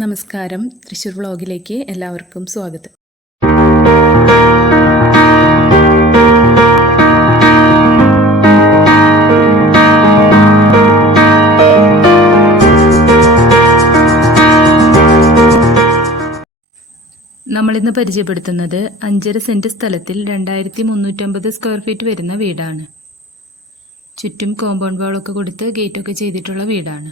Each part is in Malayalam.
നമസ്കാരം. തൃശ്ശൂർ വ്ളോഗിലേക്ക് എല്ലാവർക്കും സ്വാഗതം. നമ്മളിന്ന് പരിചയപ്പെടുത്തുന്നത് അഞ്ചര സെന്റ് സ്ഥലത്തിൽ രണ്ടായിരത്തി മുന്നൂറ്റമ്പത് സ്ക്വയർ ഫീറ്റ് വരുന്ന വീടാണ്. ചുറ്റും കോമ്പൗണ്ട് വാളൊക്കെ കൊടുത്ത് ഗേറ്റൊക്കെ ചെയ്തിട്ടുള്ള വീടാണ്.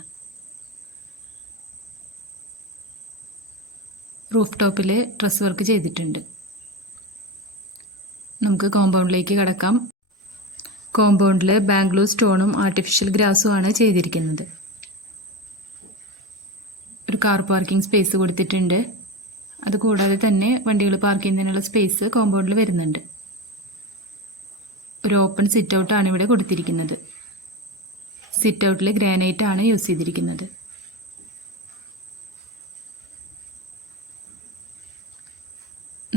റൂഫ് ടോപ്പിൽ ഡ്രസ് വർക്ക് ചെയ്തിട്ടുണ്ട്. നമുക്ക് കോമ്പൗണ്ടിലേക്ക് കടക്കാം. കോമ്പൗണ്ടിൽ ബാംഗ്ലൂർ സ്റ്റോണും ആർട്ടിഫിഷ്യൽ ഗ്രാസും ആണ് ചെയ്തിരിക്കുന്നത്. ഒരു കാർ പാർക്കിംഗ് സ്പേസ് കൊടുത്തിട്ടുണ്ട്. അത് കൂടാതെ തന്നെ വണ്ടികൾ പാർക്ക് ചെയ്യുന്നതിനുള്ള സ്പേസ് കോമ്പൗണ്ടിൽ വരുന്നുണ്ട്. ഒരു ഓപ്പൺ സിറ്റ് ഔട്ടാണ് ഇവിടെ കൊടുത്തിരിക്കുന്നത്. സിറ്റ് ഔട്ടിൽ ഗ്രാനൈറ്റ് ആണ് യൂസ് ചെയ്തിരിക്കുന്നത്.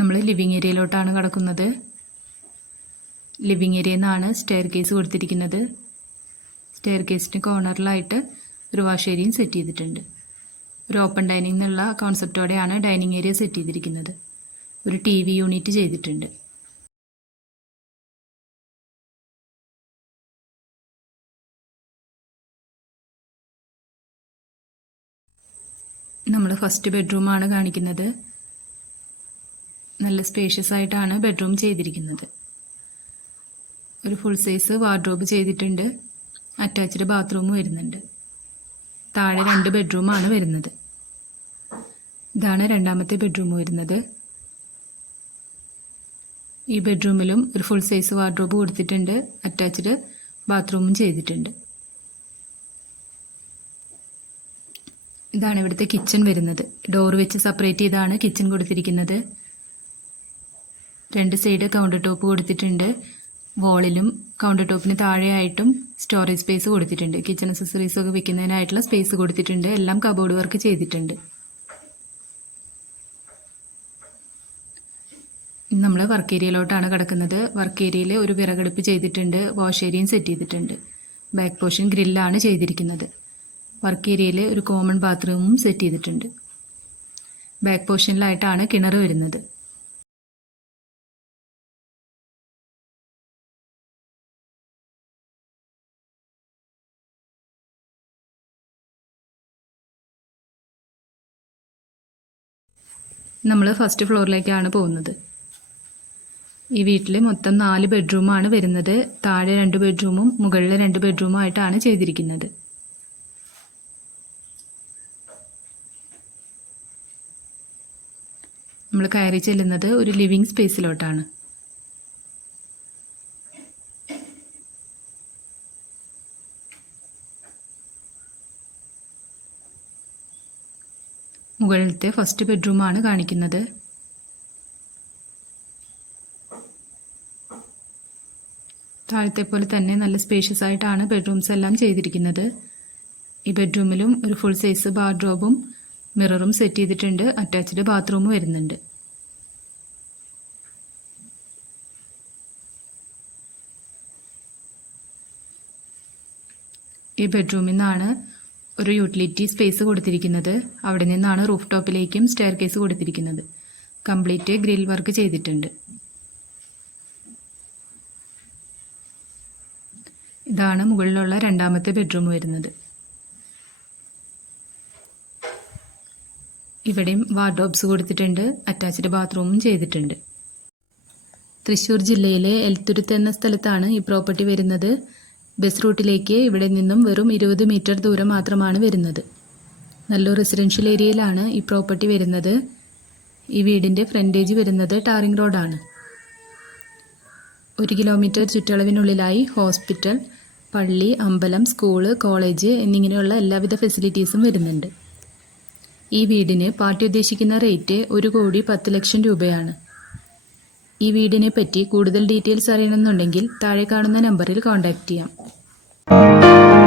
നമ്മൾ ലിവിങ് ഏരിയയിലോട്ടാണ് കടക്കുന്നത്. ലിവിങ് ഏരിയയിൽ നിന്നാണ് സ്റ്റെയർ കേസ് കൊടുത്തിരിക്കുന്നത്. സ്റ്റെയർ കേസിന് കോർണറിലായിട്ട് ഒരു വാഷ് ഏരിയയും സെറ്റ് ചെയ്തിട്ടുണ്ട്. ഒരു ഓപ്പൺ ഡൈനിങ് എന്നുള്ള കോൺസെപ്റ്റോടെയാണ് ഡൈനിങ് ഏരിയ സെറ്റ് ചെയ്തിരിക്കുന്നത്. ഒരു ടി വി യൂണിറ്റ് ചെയ്തിട്ടുണ്ട്. നമ്മൾ ഫസ്റ്റ് ബെഡ്റൂമാണ് കാണിക്കുന്നത്. നല്ല സ്പേഷ്യസ് ആയിട്ടാണ് ബെഡ്റൂം ചെയ്തിരിക്കുന്നത്. ഒരു ഫുൾ സൈസ് വാർഡ്രോബ് ചെയ്തിട്ടുണ്ട്. അറ്റാച്ച്ഡ് ബാത്റൂം വരുന്നുണ്ട്. താഴെ രണ്ട് ബെഡ്റൂമാണ് വരുന്നത്. ഇതാണ് രണ്ടാമത്തെ ബെഡ്റൂം വരുന്നത്. ഈ ബെഡ്റൂമിലും ഒരു ഫുൾ സൈസ് വാർഡ്രോബ് കൊടുത്തിട്ടുണ്ട്. അറ്റാച്ച്ഡ് ബാത്റൂമും ചെയ്തിട്ടുണ്ട്. ഇതാണ് ഇവിടുത്തെ കിച്ചൺ വരുന്നത്. ഡോർ വെച്ച് സെപ്പറേറ്റ് ചെയ്താണ് കിച്ചൺ കൊടുത്തിരിക്കുന്നത്. രണ്ട് സൈഡ് കൗണ്ടർ ടോപ്പ് കൊടുത്തിട്ടുണ്ട്. വോളിലും കൗണ്ടർ ടോപ്പിന് താഴെയായിട്ടും സ്റ്റോറേജ് സ്പേസ് കൊടുത്തിട്ടുണ്ട്. കിച്ചൺ അക്സസറീസ് ഒക്കെ വെക്കുന്നതിനായിട്ടുള്ള സ്പേസ് കൊടുത്തിട്ടുണ്ട്. എല്ലാം കബോർഡ് വർക്ക് ചെയ്തിട്ടുണ്ട്. നമ്മൾ വർക്ക് ഏരിയയിലോട്ടാണ് കിടക്കുന്നത്. വർക്ക് ഏരിയയിൽ ഒരു വിറകടുപ്പ് ചെയ്തിട്ടുണ്ട്. വാഷ് ഏരിയയും സെറ്റ് ചെയ്തിട്ടുണ്ട്. ബാക്ക് പോർഷൻ ഗ്രില്ലാണ് ചെയ്തിരിക്കുന്നത്. വർക്ക് ഏരിയയിൽ ഒരു കോമൺ ബാത്റൂമും സെറ്റ് ചെയ്തിട്ടുണ്ട്. ബാക്ക് പോർഷനിലായിട്ടാണ് കിണർ വരുന്നത്. നമ്മൾ ഫസ്റ്റ് ഫ്ലോറിലേക്കാണ് പോകുന്നത്. ഈ വീട്ടിൽ മൊത്തം നാല് ബെഡ്റൂമാണ് വരുന്നത്. താഴെ രണ്ട് ബെഡ്റൂമും മുകളിലെ രണ്ട് ബെഡ്റൂമും ആയിട്ടാണ് ചെയ്തിരിക്കുന്നത്. നമ്മൾ കയറി ചെല്ലുന്നത് ഒരു ലിവിങ് സ്പേസിലോട്ടാണ് മുകളിലത്തെ ഫസ്റ്റ് ബെഡ്റൂമാണ് കാണിക്കുന്നത്. താഴത്തെ പോലെ തന്നെ നല്ല സ്പേഷ്യസ് ആയിട്ടാണ് ബെഡ്റൂംസ് എല്ലാം ചെയ്തിരിക്കുന്നത്. ഈ ബെഡ്റൂമിലും ഒരു ഫുൾ സൈസ് ബാർഡ്രോബും മിററും സെറ്റ് ചെയ്തിട്ടുണ്ട്. അറ്റാച്ച്ഡ് ബാത്റൂം വരുന്നുണ്ട്. ഈ ബെഡ്റൂമിൽ നിന്നാണ് ഒരു യൂട്ടിലിറ്റി സ്പേസ് കൊടുത്തിരിക്കുന്നത്. അവിടെ നിന്നാണ് റൂഫ് ടോപ്പിലേക്കും സ്റ്റെയർ കേസ് കൊടുത്തിരിക്കുന്നത്. കംപ്ലീറ്റ് ഗ്രിൽ വർക്ക് ചെയ്തിട്ടുണ്ട്. ഇതാണ് മുകളിലുള്ള രണ്ടാമത്തെ ബെഡ്റൂം വരുന്നത്. ഇവിടെയും വാർഡ്രോബ്സ് കൊടുത്തിട്ടുണ്ട്. അറ്റാച്ച്ഡ് ബാത്റൂമും ചെയ്തിട്ടുണ്ട്. തൃശ്ശൂർ ജില്ലയിലെ എൽത്തുരുത്ത് എന്ന സ്ഥലത്താണ് ഈ പ്രോപ്പർട്ടി വരുന്നത്. ബസ് റൂട്ടിലേക്ക് ഇവിടെ നിന്നും വെറും ഇരുപത് മീറ്റർ ദൂരം മാത്രമാണ് വരുന്നത്. നല്ലൊരു റെസിഡൻഷ്യൽ ഏരിയയിലാണ് ഈ പ്രോപ്പർട്ടി വരുന്നത്. ഈ വീടിന്റെ ഫ്രണ്ടേജ് വരുന്നത് ടാറിംഗ് റോഡാണ്. ഒരു കിലോമീറ്റർ ചുറ്റളവിനുള്ളിലായി ഹോസ്പിറ്റൽ പള്ളി അമ്പലം സ്കൂൾ കോളേജ് എന്നിങ്ങനെയുള്ള എല്ലാവിധ ഫെസിലിറ്റീസും വരുന്നുണ്ട്. ഈ വീടിന് പാർട്ടി ഉദ്ദേശിക്കുന്ന റേറ്റ് ഒരു കോടി പത്ത് ലക്ഷം രൂപയാണ്. ഈ വീടിനെ പറ്റി കൂടുതൽ ഡീറ്റെയിൽസ് അറിയണമെന്നുണ്ടെങ്കിൽ താഴെ കാണുന്ന നമ്പറിൽ കോൺടാക്റ്റ് ചെയ്യാം. Thank you.